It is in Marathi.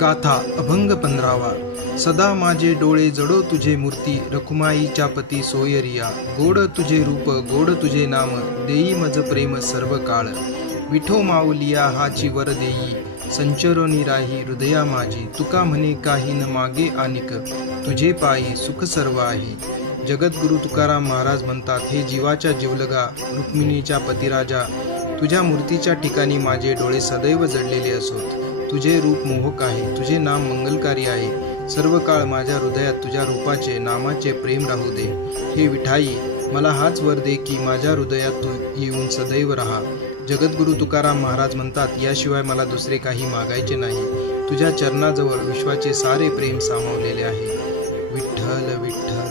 गाथा अभंग 15वा. सदा माझे डोळे जडो तुझे मूर्ती, रखुमाईच्या पती सोयरिया. गोड तुझे रूप गोड तुझे नाम, देई मज प्रेम सर्व काळ. विठो माऊलिया हाची वर देई, संचरोनी राही हृदया माझी. तुका म्हणे काही न मागे आनिक, तुझे पायी सुख सर्व आहे. जगद्गुरु तुकाराम महाराज म्हणतात, हे जीवाच्या जीवलगा रुक्मिणीच्या पतिराजा, तुझ्या मूर्तीच्या ठिकाणी माझे डोळे सदैव जडलेले असोत. तुझे रूप मोहक आहे, तुझे नाम मंगलकारी आहे. सर्व काळ माझ्या हृदयात तुझ्या रूपाचे नामाचे प्रेम राहू दे. हे विठाई, मला हाच वर दे की माझ्या हृदयात तू येऊन सदैव राहा. जगद्गुरु तुकाराम महाराज म्हणतात, याशिवाय मला दुसरे काही मागायचे नाही. तुझ्या चरणाजवळ विश्वाचे सारे प्रेम सामावलेले आहे. विठ्ठल विठ्ठल.